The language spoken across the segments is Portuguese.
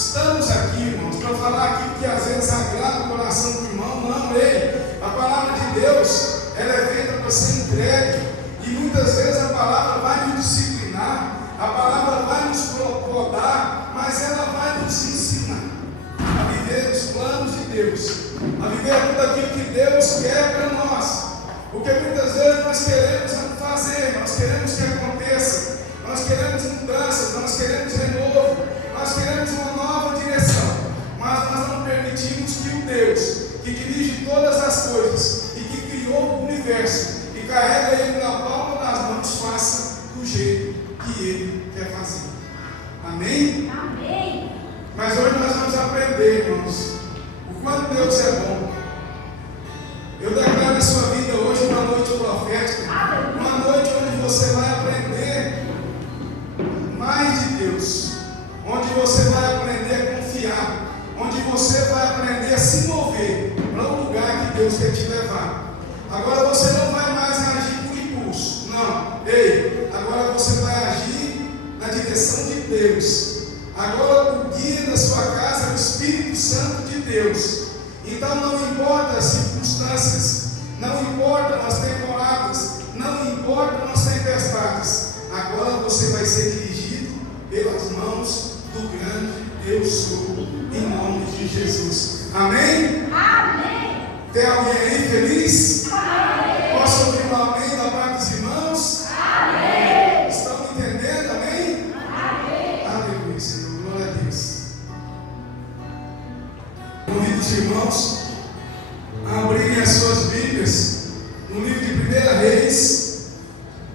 estamos aqui, irmãos, para falar aquilo que às vezes agrada o coração do irmão. Não, ei, a palavra de Deus, ela é feita para ser entregue, e muitas vezes a palavra vai nos disciplinar, a palavra vai nos podar, mas ela vai nos ensinar a viver os planos de Deus, a viver tudo aquilo que Deus quer para nós, porque muitas vezes nós queremos fazer, nós queremos que aconteça, nós queremos mudanças, nós queremos renovo, nós queremos uma nova direção, mas nós não permitimos que o Deus que dirige todas as coisas e que criou o universo e carrega ele na palma das mãos faça do jeito que ele quer fazer. Amém? Amém. Mas hoje nós vamos aprender, irmãos, o quanto Deus é bom. Eu declaro na sua vida hoje uma noite profética, uma noite onde você vai aprender mais de Deus, onde você vai aprender a confiar, onde você vai aprender a se mover para o lugar que Deus quer te levar. Agora você não vai mais agir por impulso, não. Ei, agora você vai agir na direção de Deus. Agora o guia da sua casa é o Espírito Santo de Deus. Então não importa as circunstâncias, não importam as temporadas, não importam as tempestades. Agora você vai ser dirigido pelas mãos do grande Eu Sou, em nome de Jesus. Amém? Amém. Tem alguém aí feliz? Amém. Posso ouvir um amém da parte dos irmãos? Amém. Estão me entendendo? Amém? Amém. Aleluia, Senhor. Glória a Deus. Convido os irmãos a abrirem as suas Bíblias no livro de 1 Reis,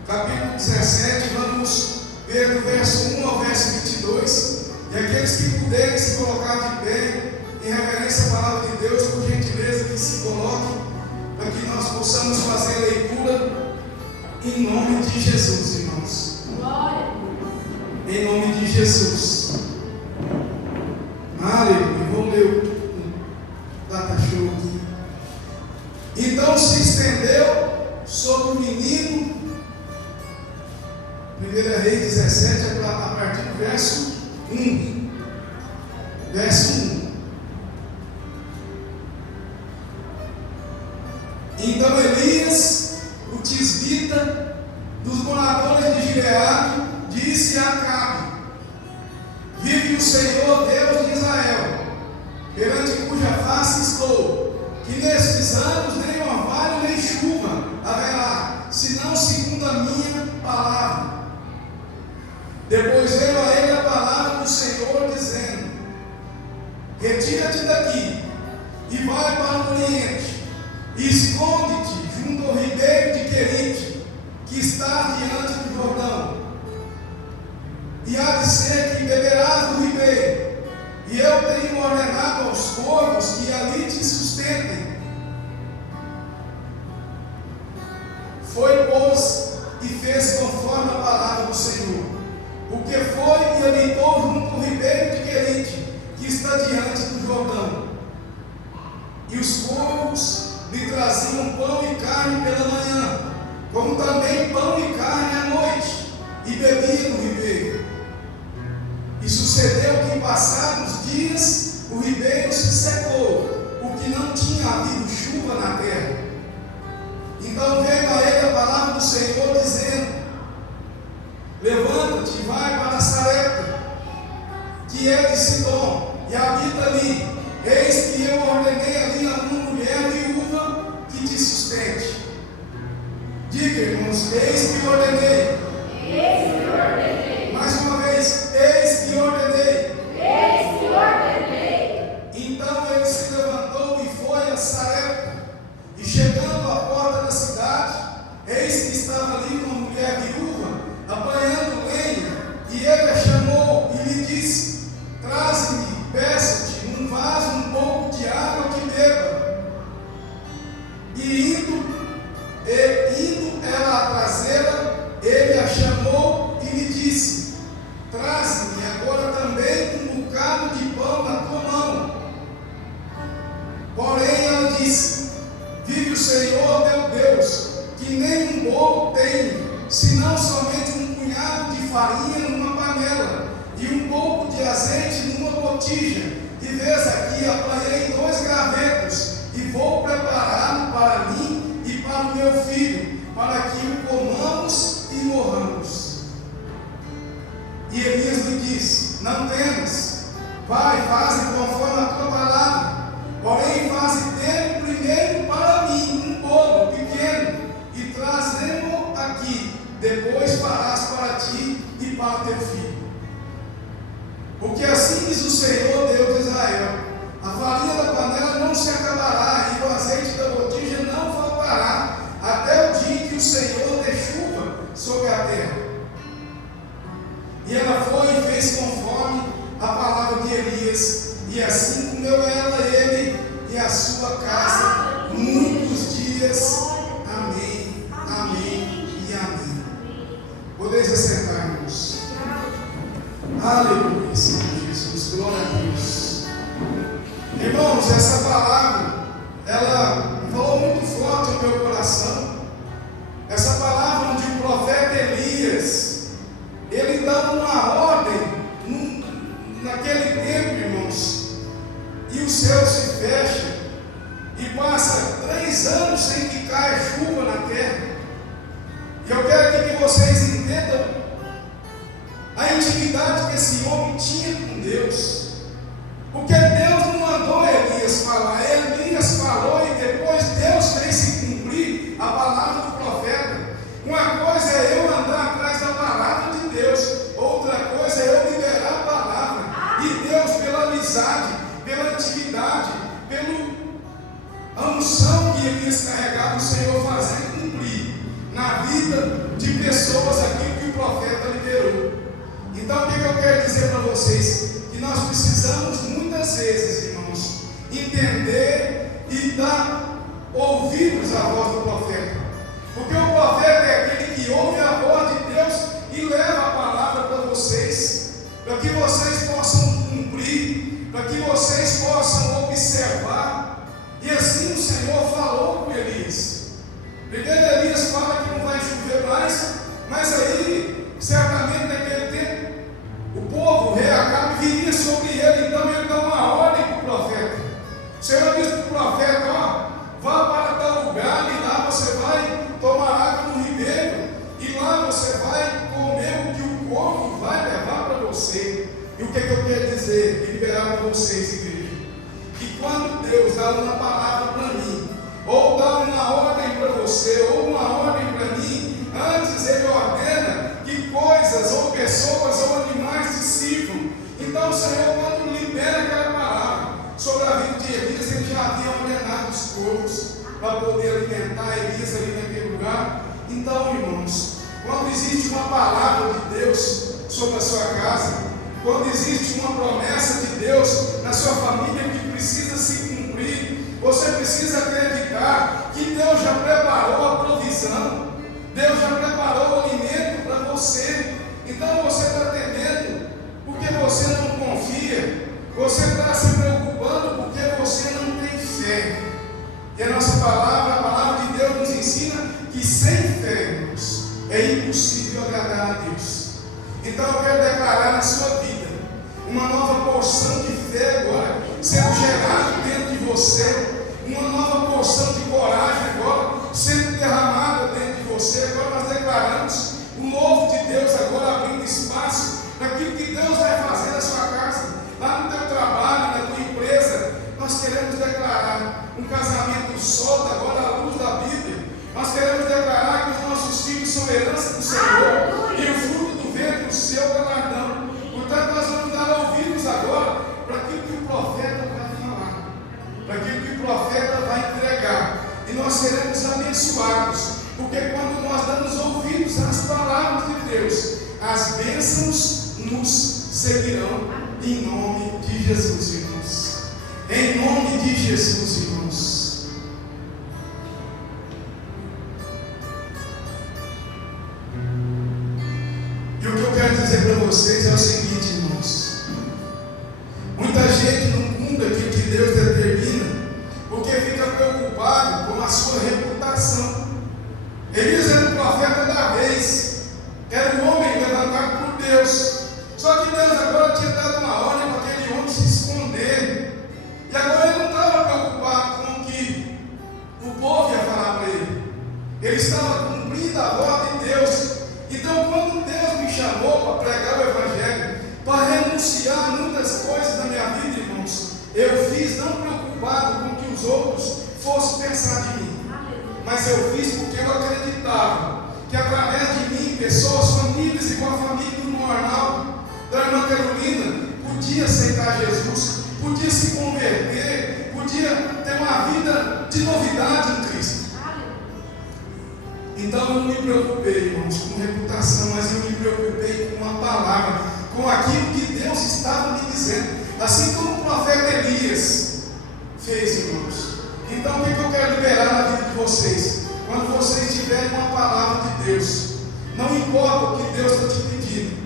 capítulo 17. Vamos ver do verso 1 ao verso 22. E aqueles que puderem se colocar de pé em reverência à palavra de Deus, por gentileza que se coloquem, para que nós possamos fazer a leitura em nome de Jesus, irmãos. Glória. Em nome de Jesus. Aleluia. Vamos ler o data show aqui. Então se estendeu sobre o menino. 1 Reis 17, a partir do verso 1. Verso 1. Então Elias, o tisbita, dos moradores de Gileade, disse a Acabe: vive o Senhor Deus de Israel, perante cuja face estou, que nestes anos nem orvalho nem chuva haverá, senão segundo a minha palavra. Depois veio a ele a palavra do Senhor, dizendo: retira-te daqui e vai para o Oriente, e esconde-te junto ao ribeiro de Querite, que está diante do Jordão. E há de ser que beberás do ribeiro, e eu tenho ordenado aos corvos que ali te sustentem. Foi, pois, e fez conforme a palavra do Senhor, porque foi e habitou junto ao ribeiro de Querite, que está diante do Jordão. E os corvos lhe traziam pão e carne pela manhã, como também pão e carne à noite, e bebia do ribeiro. E sucedeu que, passados dias, o ribeiro se secou, porque não tinha havido chuva na terra. Então veio a ele a palavra do Senhor, dizendo: levanta-te e vai para Sarepta, que é de Sidom, e habita ali. Eis que eu ordenei ali a uma mulher viúva que te sustente. Diga, irmãos, eis que ordenei. Eis que ordenei. Mais uma vez, eis que ordenei. Eis que ordenei. Então ele se levantou e foi a Sarepta, e chegando à porta da cidade, eis que estava ali uma mulher viúva, apanhando lenha, e ele a chamou e lhe disse: traze-me, peço-te, num vaso um pouco de água que beba. E indo ela a trazê-la, ele a chamou e lhe disse: botija, e vês aqui, apanhei 2 gravetos, e vou prepará-lo para mim e para o meu filho, para que o comamos e morramos. E Elias lhe disse: não temas, vai, faze conforme a tua palavra, porém faze dele primeiro para mim um bolo pequeno, e trazemo aqui, depois farás para ti e para teu filho. Porque assim diz o Senhor Deus de Israel: a farinha da panela não se acabará, e o azeite da botija não faltará, até o dia em que o Senhor dê chuva sobre a terra. E ela foi e fez conforme a palavra de Elias, e assim comeu ela, ele e a sua casa muitos dias. Amém, amém e amém. Podeis assentar, irmãos. Aleluia, Senhor Jesus, glória a Deus. Irmãos, essa palavra, ela falou muito forte no meu coração. Essa palavra onde o profeta Elias, ele dá uma ordem naquele tempo, irmãos, e o céu se fecha, e passa 3 anos sem que caia chuva na terra. E eu quero aqui que vocês entendam a intimidade que esse homem tinha com Deus, porque Deus não mandou Elias falar, Elias falou e depois Deus fez se cumprir a palavra do profeta. Uma coisa é eu andar atrás da palavra de Deus, outra coisa é eu liberar a palavra, e Deus, pela amizade, pela intimidade, pela unção que Elias carregava, o Senhor fazendo cumprir na vida de pessoas aquilo que o profeta liberou. Então, o que eu quero dizer para vocês? Que nós precisamos muitas vezes, irmãos, entender e dar ouvidos à voz do profeta. Porque o profeta é aquele que ouve a voz de Deus e leva a palavra para vocês, para que vocês possam cumprir, para que vocês possam observar. E assim o Senhor falou com Elias. Primeiro Elias fala que não vai chover mais, mas aí, certamente naquele tempo, o povo, o rei Acabe, viria sobre ele. Então ele dá uma ordem para o profeta. O Senhor diz para o profeta: ó, vá para tal lugar, e lá você vai tomar água no ribeiro, e lá você vai comer o que o povo vai levar para você. E o que eu quero dizer e liberar para vocês, igreja? Que quando Deus dá uma palavra para mim, ou dá uma ordem para você, ou uma ordem para mim, antes Ele ordena que coisas, ou pessoas, ou animais se sirvam. Então o Senhor, quando libera aquela palavra sobre a vida de Elias, Ele já havia ordenado os corvos para poder alimentar Elias ali naquele lugar. Então, irmãos, quando existe uma palavra de Deus sobre a sua casa, quando existe uma promessa de Deus na sua família que precisa se cumprir, você precisa acreditar que Deus já preparou a provisão, Deus já preparou o alimento para você. Então você está temendo porque você não confia, você está se preocupando porque você não tem fé. E a nossa palavra, a palavra de Deus nos ensina que sem fé, irmãos, é impossível agradar a Deus. Então eu quero declarar na sua vida uma nova porção de fé agora sendo gerada dentro de você, uma nova porção de coragem agora sendo derramada dentro de você. Agora nós declaramos o novo de Deus agora abrindo espaço para aquilo que Deus vai fazer na sua casa, lá no teu trabalho, na tua empresa. Nós queremos declarar um casamento sólido agora à luz da Bíblia. Nós queremos declarar que os nossos filhos são herança do Senhor e o fruto do ventre, o seu galardão. Portanto, nós vamos dar ouvidos agora para aquilo que o profeta vai falar, para aquilo que o profeta vai entregar. E nós seremos abençoados, porque quando nós damos ouvidos às palavras de Deus, as bênçãos nos seguirão, em nome de Jesus, irmãos. Em nome de Jesus, irmãos. E o que eu quero dizer para vocês é o seguinte, irmãos: muita gente não cumpre aquilo que Deus determina, porque fica preocupado com a sua reputação. Elias era o profeta da vez, era um homem levantado por Deus. Só que Deus agora tinha dado uma ordem para aquele homem se eu fiz não preocupado com o que os outros fossem pensar de mim, mas eu fiz porque eu acreditava que através de mim, pessoas, famílias, igual a família do irmão Arnaldo, da irmã Carolina, podia aceitar Jesus, podia se converter, podia ter uma vida de novidade em Cristo. Então eu não me preocupei, irmãos, com reputação, mas eu me preocupei com a palavra, com aquilo que Deus estava me dizendo, assim como o profeta Elias fez, irmãos. Então o que eu quero liberar na vida de vocês? Quando vocês tiverem uma palavra de Deus, não importa o que Deus está te pedindo,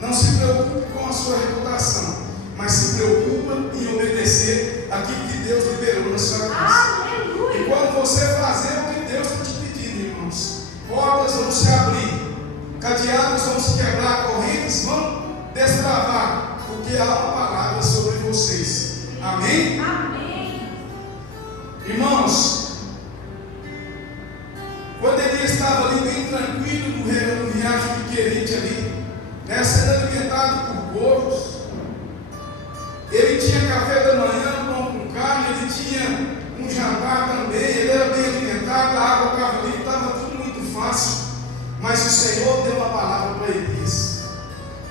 não se preocupe com a sua reputação, mas se preocupe em obedecer aquilo que Deus liberou na sua vida. E quando você fazer o que Deus está te pedindo, irmãos, portas vão se abrir, cadeados vão se quebrar, correntes vão destravar, porque há uma palavra sobre vocês. Amém? Amém. Irmãos, quando ele estava ali bem tranquilo no riacho de Querite ali, né, sendo alimentado por porcos, ele tinha café da manhã, pão com carne, ele tinha um jantar também, ele era bem alimentado, a água estava ali, estava tudo muito fácil, mas o Senhor deu uma palavra para Elias.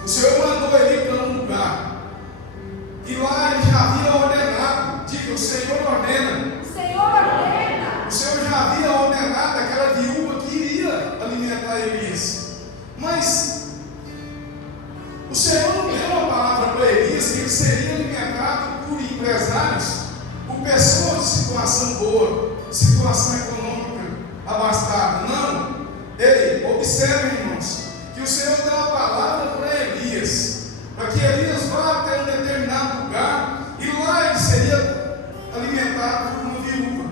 O Senhor mandou ele para um lugar, e lá ele já havia ordenado, diga, o Senhor ordena. O Senhor ordena. O Senhor já havia ordenado aquela viúva que iria alimentar Elias. Mas o Senhor não deu uma palavra para Elias que ele seria alimentado por empresários, por pessoas de situação boa, situação econômica abastada. Não. Ei, observe, irmãos, que o Senhor deu uma palavra para Elias, para que Elias vá até um determinado lugar e lá ele seria alimentado por uma viúva.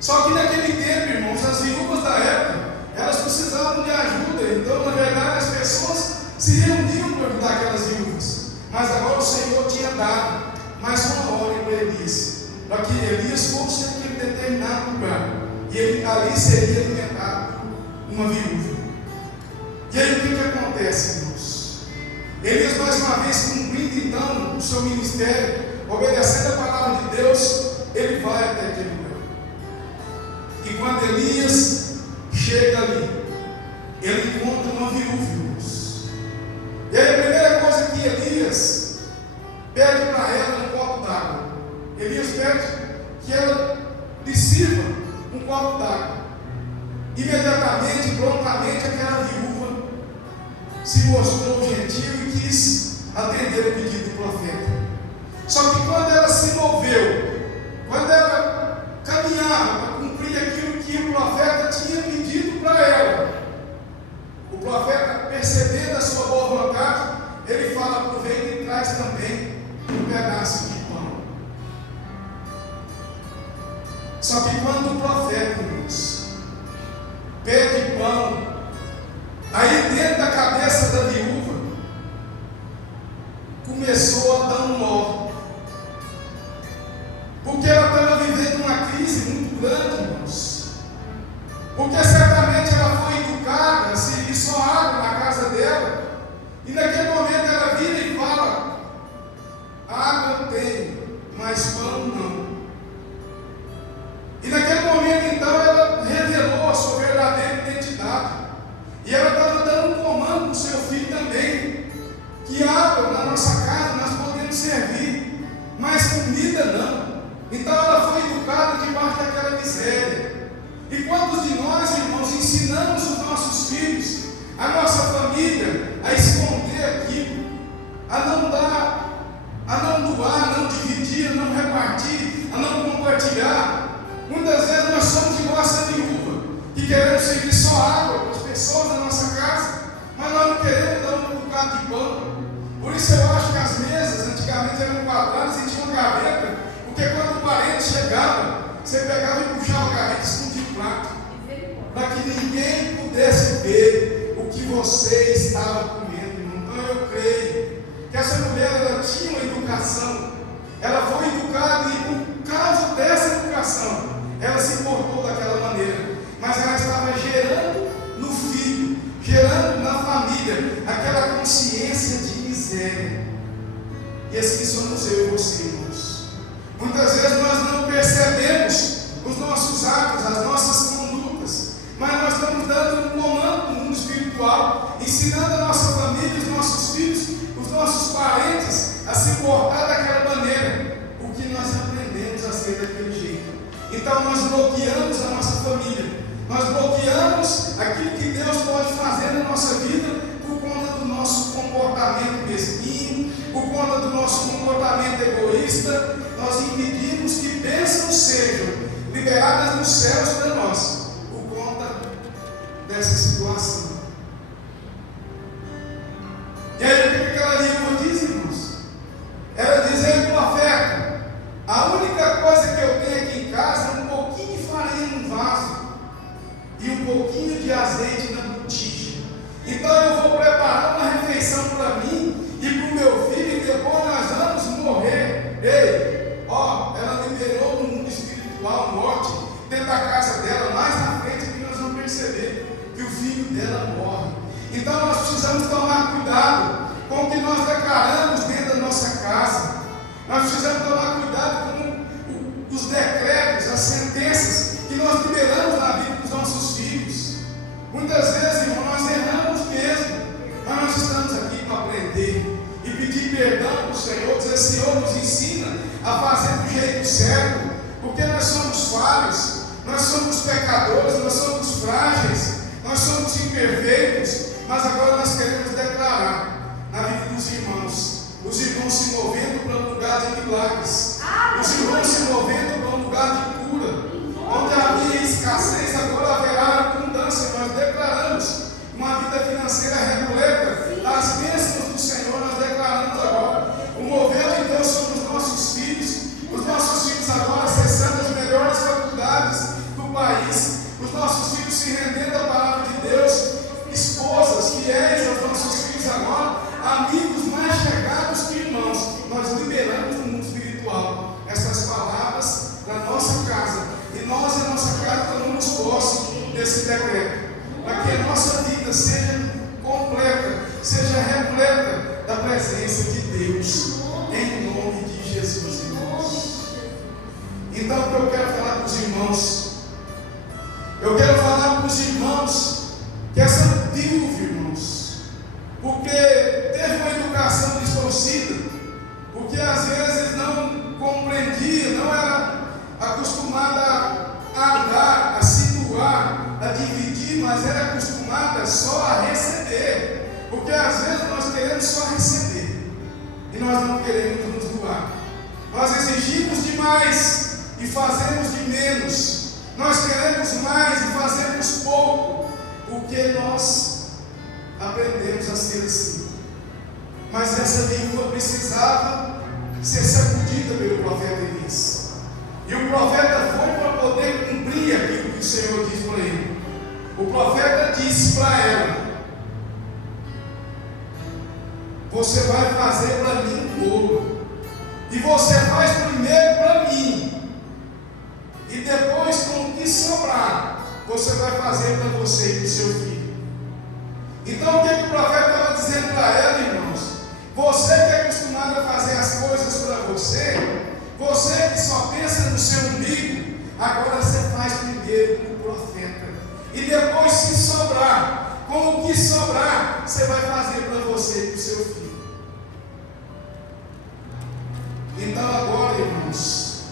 Só que naquele tempo, irmãos, as viúvas da época, elas precisavam de ajuda. Então, na verdade, as pessoas se reuniam para ajudar aquelas viúvas. Mas agora o Senhor tinha dado mais uma ordem para Elias, para que Elias fosse naquele determinado lugar, e ele ali seria alimentado por uma viúva. E aí o que acontece, irmãos? Elias, mais uma vez, cumprindo então o seu ministério, obedecendo a palavra de Deus, ele vai até aquele lugar. E quando Elias chega ali, ele encontra uma viúva, irmãos. E aí a primeira coisa que Elias pede para ela um copo d'água. Elias pede que ela lhe sirva um copo d'água. Imediatamente, prontamente, aquela viúva se mostrou gentil e quis atender o pedido do profeta. Só que quando ela se moveu, quando ela caminhava para cumprir aquilo que o profeta tinha pedido para ela, o profeta, percebendo a sua boa vontade, ele fala: aproveita e traz também um pedaço de pão. Só que quando o profeta, irmãos, pede pão, aí dentro da cabeça da viúva começou a dar um nó, porque ela estava vivendo uma crise muito grande, irmãos. Porque certamente ela foi educada a servir só água na casa dela, e naquele momento ela vira e fala: água eu tenho, mas pão não. E naquele momento então ela revelou a sua verdadeira identidade, e ela estava dando um comando para o seu filho também, que água na nossa casa nós podemos servir, mas comida não. Então ela foi educada debaixo daquela miséria. E quantos de nós, irmãos, ensinamos os nossos filhos, a nossa família, a esconder aquilo, a não dar, a não doar, a não dividir, a não repartir, a não compartilhar? Muitas vezes nós somos igual essa viúva, que queremos servir só água para as pessoas da nossa casa, mas nós não queremos dar um bocado de pão. Por isso eu acho que as mesas antigamente eram quadradas e tinha uma gaveta, porque quando o parente chegava, você pegava e puxava a gaveta e escondia o prato, para que ninguém pudesse ver o que você E assim somos eu e você, irmãos. Muitas vezes nós não percebemos os nossos atos, as nossas condutas, mas nós estamos dando um comando no mundo espiritual, ensinando a nossa família, os nossos filhos, os nossos parentes a se portar daquela maneira, porque nós aprendemos a ser daquele jeito. Então nós bloqueamos a nossa família, nós bloqueamos aquilo que Deus pode fazer na nossa vida por conta do nosso comportamento mesquinho, por conta do nosso comportamento egoísta. Nós impedimos que bênçãos sejam liberadas nos céus para nós por conta dessa situação. E aí o que aquela língua diz, irmãos? Ela diz: ei, profeta, a única coisa que eu tenho aqui em casa é um pouquinho de farinha num vaso e um pouquinho de azeite na botija. Então eu vou preparar uma refeição para mim e para o meu filho, e depois nós vamos morrer. Ei, ó, ela liberou no mundo espiritual morte dentro da casa dela. Mais na frente que nós vamos perceber que o filho dela morre. Então nós precisamos tomar cuidado com o que nós declaramos dentro da nossa casa. Nós precisamos tomar cuidado com os decretos, as sentenças que nós liberamos na vida dos nossos filhos. Muitas vezes, irmão, nós erramos mesmo, mas nós estamos aqui para aprender e pedir perdão para o Senhor, dizer: Senhor, nos ensina a fazer do jeito certo, porque nós somos falhos, nós somos pecadores, nós somos frágeis, nós somos imperfeitos, mas agora nós queremos declarar na vida dos irmãos, os irmãos se movendo para um lugar de milagres, os irmãos se movendo para um lugar de cura. Onde havia escassez, agora haverá abundância. Nós declaramos uma vida financeira repleta das bênçãos do Senhor. Nós declaramos agora o mover de Deus sobre os nossos filhos agora acessando as melhores faculdades do país, os nossos filhos se rendendo à palavra de Deus, esposas fiéis aos nossos filhos agora, amigos mais chegados que irmãos. Nós liberamos no mundo espiritual essas palavras da nossa casa. E nós e a nossa casa tomamos posse desse decreto, para que a nossa vida seja completa, seja repleta da presença de Deus, em nome de Jesus, irmãos. Então, o que eu quero falar para os irmãos? Eu quero falar para os irmãos que essa viúva, irmãos, porque teve uma educação distorcida, porque às vezes não compreendia, não era acostumada a dar, a situar, a dividir, mas era acostumada só a receber, porque às vezes nós queremos só receber e nós não queremos nos doar. Nós exigimos demais e fazemos de menos, nós queremos mais e fazemos pouco, porque nós aprendemos a ser assim. Mas essa viúva precisava ser sacudida pelo profeta Elias. E o profeta foi para poder cumprir aquilo que o Senhor disse para ele. O profeta disse para ela: você vai fazer para mim um bolo, e você faz primeiro para mim, e depois, com o que sobrar, você vai fazer para você e para o seu filho. Então o que o profeta estava dizendo para ela, irmãos? Você que é acostumado a fazer as coisas para você, você que só pensa no seu umbigo, agora você faz primeiro o profeta. E depois, se sobrar, com o que sobrar, você vai fazer para você e para o seu filho. Então agora, irmãos,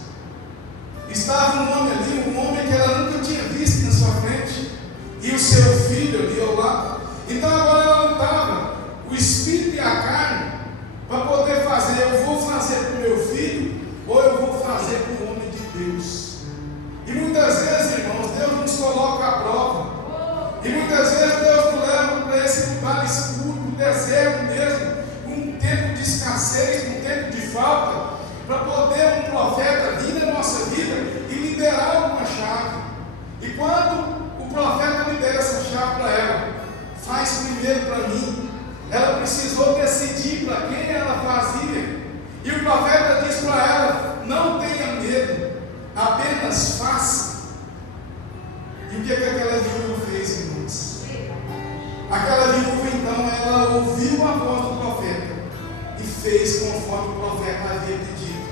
estava um homem ali, um homem que ela nunca tinha visto na sua frente, e o seu filho ali ao lado. Então agora ela lutava o espírito e a carne para poder fazer: eu vou fazer para o meu filho, ou eu vou fazer para o homem de Deus. E muitas vezes, irmãos, Deus nos coloca à prova. E muitas vezes Deus nos leva para esse lugar escuro, para o deserto mesmo, um tempo de escassez, um tempo de falta, para poder um profeta vir na nossa vida e liberar alguma chave. E quando o profeta libera essa chave para ela, faz primeiro para mim, ela precisou decidir para quem ela fazia. E o profeta diz para ela: não tenha medo, apenas faça. E o que aquela viúva fez, irmãos? Aquela viúva, então, ela ouviu a voz do profeta e fez fez conforme o profeta havia pedido.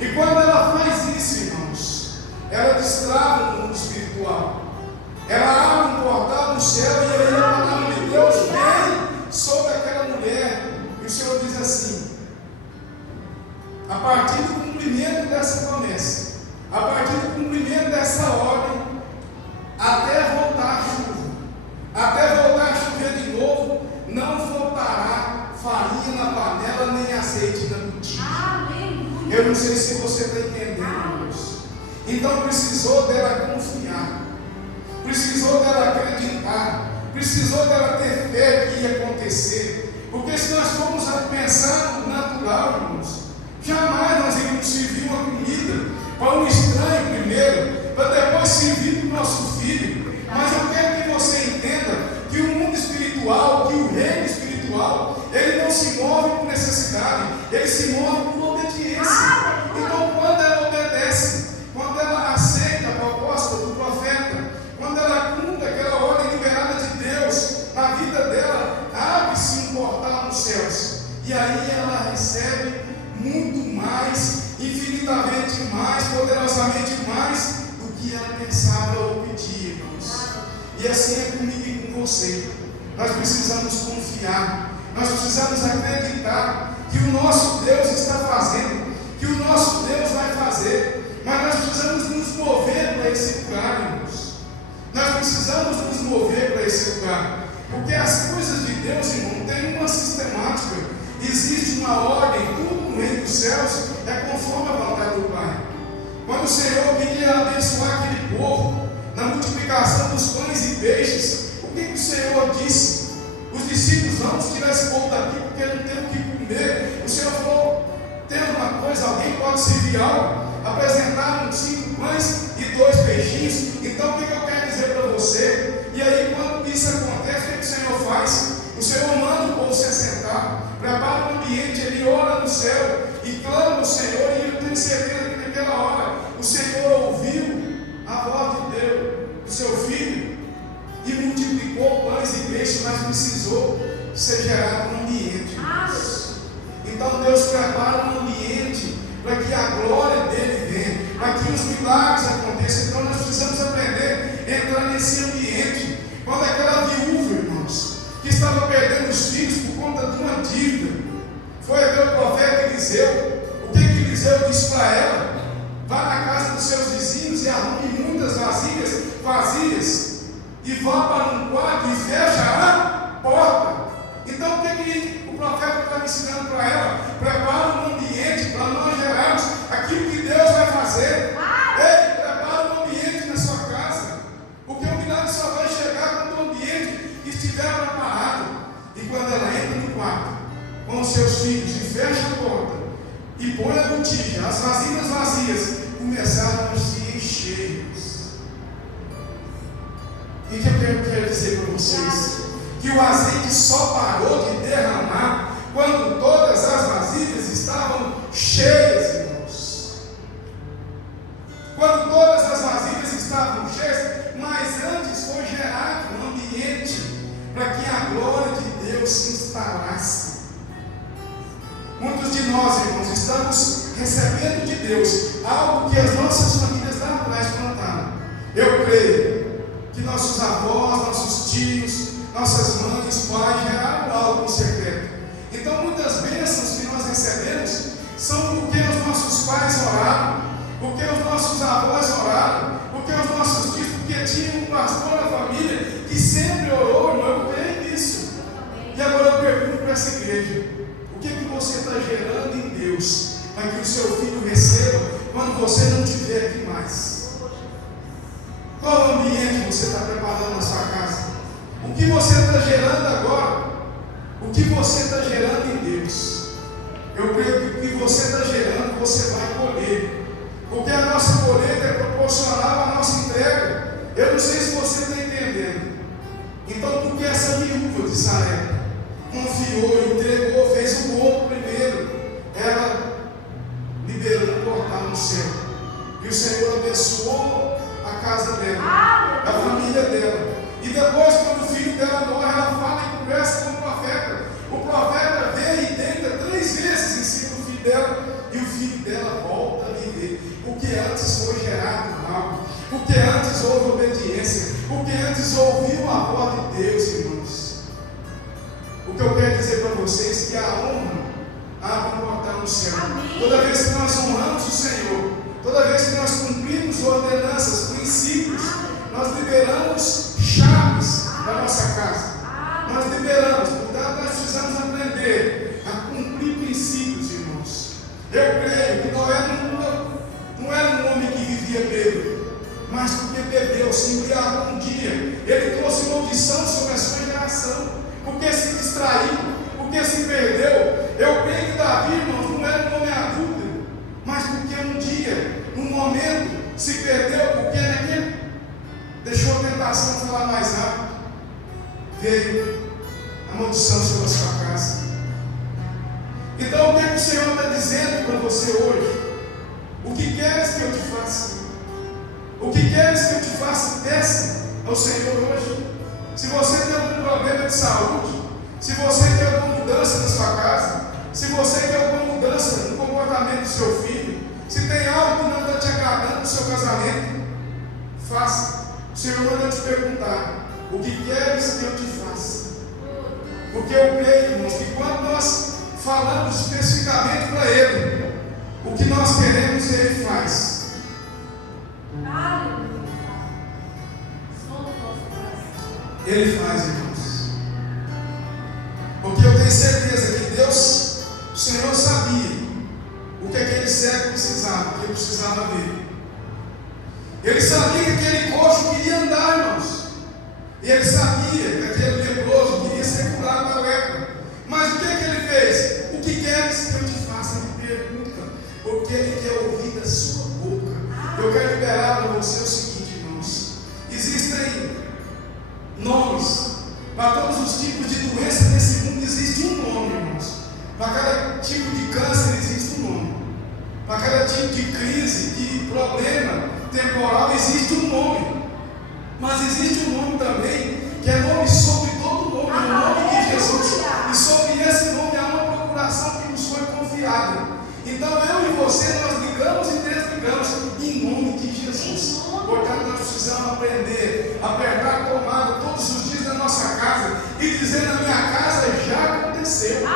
E quando ela faz isso, irmãos, ela destrava o mundo espiritual. Ela abre um portal no céu e aí a palavra de Deus vem sobre aquela mulher. E o Senhor diz assim: a partir do cumprimento dessa promessa, a partir do cumprimento dessa ordem, até voltar a chuva, até voltar a chover de novo, não faltará farinha na panela nem azeite na botija. Eu não sei se você está entendendo, irmãos. Então precisou dela confiar, precisou dela acreditar, precisou dela ter fé que ia acontecer. Porque se nós formos a pensar no natural, irmãos, jamais nós iremos servir uma comida para um estranho primeiro, para depois servir para o nosso filho. Mas eu quero que você entenda que o mundo espiritual, que o reino espiritual, ele não se move por necessidade, ele se move por obediência. Então, quando ela obedece, quando ela aceita a proposta do profeta, quando ela cumpre aquela ordem liberada de Deus na vida dela, abre-se um portal nos céus, e aí ela recebe muito mais, infinitamente mais, poderosamente mais do que ela pensava ou pedia, irmãos. E assim é comigo e com você. Nós precisamos confiar, nós precisamos acreditar que o nosso Deus está fazendo, que o nosso Deus vai fazer, mas nós precisamos nos mover para esse lugar, irmãos. Nós precisamos nos mover para esse lugar, porque as coisas de Deus, irmão, têm uma sistemática, existe uma ordem, tudo no reino dos céus é conforme a vontade do Pai. Quando o Senhor queria abençoar aquele povo na multiplicação dos pães e peixes, o que o Senhor disse? Os discípulos: vamos tirar esse povo daqui porque não tem o que comer. O Senhor falou: tem uma coisa, alguém pode servir algo? Apresentaram 5 pães e 2 peixinhos. Então o que eu quero dizer para você? E aí, quando isso acontece, o que o Senhor faz? O Senhor manda o povo se assentar, prepara um ambiente, ele ora no céu e clama ao Senhor. E eu tenho certeza que naquela hora o Senhor ouviu a voz de Deus, do seu filho, e multiplicou pães e peixes, mas precisou ser gerado um ambiente. Então Deus prepara um ambiente para que a glória dele venha, para que os milagres aconteçam. Então nós precisamos aprender a entrar nesse ambiente. Quando aquela viúva, irmãos, que estava perdendo os filhos por conta de uma dívida, foi até o profeta Eliseu. O que Eliseu disse para ela? Vá na casa dos seus vizinhos e arrume muitas vasilhas vazias, e vá para um quarto e fecha a porta. Então o que o profeta estava ensinando para ela? Prepara um ambiente para nós gerarmos aquilo que Deus vai fazer. Ei, prepara um ambiente na sua casa, porque o milagre só vai chegar quando o ambiente estiver preparado. E quando ela entra no quarto com os seus filhos e fecha a porta e põe a botija, as vasilhas vazias começaram a se encher. E o que eu quero dizer para vocês? Que o azeite só parou de derramar quando todas as vasilhas estavam cheias, irmãos. Quando todas as vasilhas estavam cheias, mas antes foi gerado um ambiente para que a glória de Deus se instalasse. Muitos de nós, irmãos, estamos recebendo de Deus algo que as nossas famílias lá atrás plantaram. Eu creio que nossos avós, nossos tios, nossas mães, pais geraram algo no secreto. Então muitas bênçãos que nós recebemos são porque os nossos pais oraram, porque os nossos avós oraram, porque os nossos tios, porque tinha um pastor na família que sempre orou. Irmão, eu creio nisso. E agora eu pergunto para essa igreja: o que você está gerando em Deus para que o seu filho receba quando você não estiver aqui mais? Qual ambiente você está preparando na sua casa? O que você está gerando agora? O que você está gerando em Deus? Eu creio que o que você está gerando, você vai colher. Porque a nossa colheita é proporcional à nossa entrega. Eu não sei se você está entendendo. Então, porque essa viúva de Sarepta confiou, entregou, fez o outro primeiro, ela liberou um portal no céu. E o Senhor abençoou a casa dela, a família dela. E depois, quando o filho dela morre, ela fala e conversa com o profeta. O profeta vem e deita 3 vezes dela, e o filho dela volta a viver. Porque antes foi gerado mal, porque antes houve obediência, porque antes ouviu a voz de Deus, irmãos. O que eu quero dizer para vocês é que a honra abre um portal no céu. Amém. Toda vez que nós honramos o Senhor, toda vez que nós cumprimos ordenanças, princípios, nós liberamos chaves da nossa casa. Nós liberamos, portanto nós precisamos aprender a cumprir princípios, irmãos. Eu creio que Noé não era um homem que vivia bêbado, mas porque bebeu, se embriagou um dia, ele trouxe maldição sobre a sua geração, porque se distraiu, porque se perdeu. Eu creio que Davi, irmãos, não era um homem adúltero, mas porque um dia, num momento, se perdeu, porque naquele deixou a tentação de falar mais rápido, veio a maldição sobre a sua casa. Então o que o Senhor está dizendo para você hoje? O que queres que eu te faça? O que queres que eu te faça? Peça ao Senhor hoje. Se você tem algum problema de saúde, se você quer alguma mudança na sua casa, se você quer alguma mudança no comportamento do seu filho, se tem algo que não está te agradando no seu casamento, faça. O Senhor manda te perguntar: o que queres que eu te faça? Porque eu creio, irmãos, que quando nós falamos especificamente para Ele o que nós queremos, Ele faz. Ele faz, irmãos. Porque eu tenho certeza que Deus, o Senhor sabia o que aquele cego precisava, o que ele precisava ver. Ele sabia que aquele coxo queria andar, irmãos. E ele sabia que aquele leproso queria ser curado da lepra. Mas o que ele fez? O que queres que eu te faça? Ele pergunta, porque ele quer ouvir da sua boca. Eu quero liberar para você o seguinte, irmãos: existem nomes para todos os tipos de doença nesse mundo. Existe um nome, irmãos. Para cada tipo de câncer existe um nome. Para cada tipo de crise, de problema temporal, existe um nome. Mas existe um nome também, que é nome sobre todo nome, o nome de Jesus. E sobre esse nome há uma procuração que nos foi confiada. Então eu e você, nós ligamos e desligamos em nome de Jesus. Portanto, nós precisamos aprender a apertar a tomada todos os dias da nossa casa e dizer: na minha casa já aconteceu.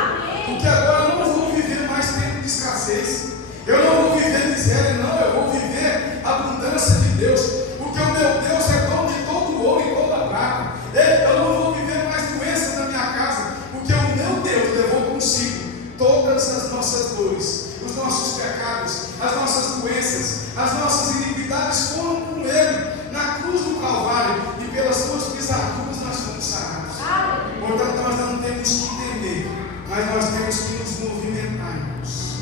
Porque agora eu não vou viver mais tempo de escassez. Eu não vou viver miséria, não. Eu vou viver a abundância de Deus. Porque o meu Deus é dono de todo ouro e toda prata. Eu não vou viver mais doenças na minha casa, porque o meu Deus levou consigo todas as nossas dores, os nossos pecados, as nossas doenças, as nossas iniquidades foram com Ele na cruz do Calvário, e pelas suas pisaduras nós fomos sarados. Portanto, nós não temos que temer, mas nós temos que nos movimentar, irmãos.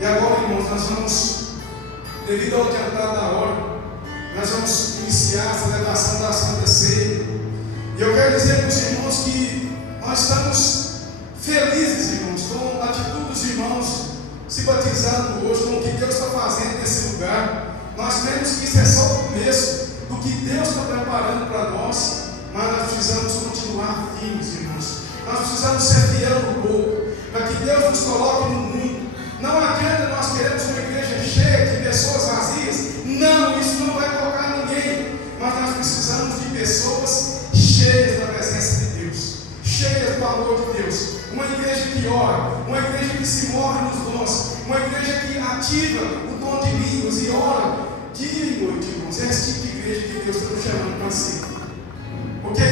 E agora, irmãos, nós vamos, devido ao adiantado da hora, nós vamos iniciar a celebração da Santa Ceia. E eu quero dizer para os irmãos que nós estamos felizes, irmãos, com a atitude dos irmãos se batizando hoje, com o que Deus está fazendo nesse lugar. Nós temos que isso é só o começo do que Deus está preparando para nós, mas nós precisamos continuar firmes, irmãos. Nós precisamos ser fiel no pouco, para que Deus nos coloque no mundo. Não adianta nós queremos uma igreja cheia de pessoas vazias. Não, isso não vai tocar ninguém. Mas nós precisamos de pessoas cheias da presença de Deus, cheias do amor de Deus. Uma igreja que ora, uma igreja que se move nos dons, uma igreja que ativa o dom de línguas e ora dia e noite, irmãos. É esse tipo de igreja que Deus está nos chamando para si. Porque a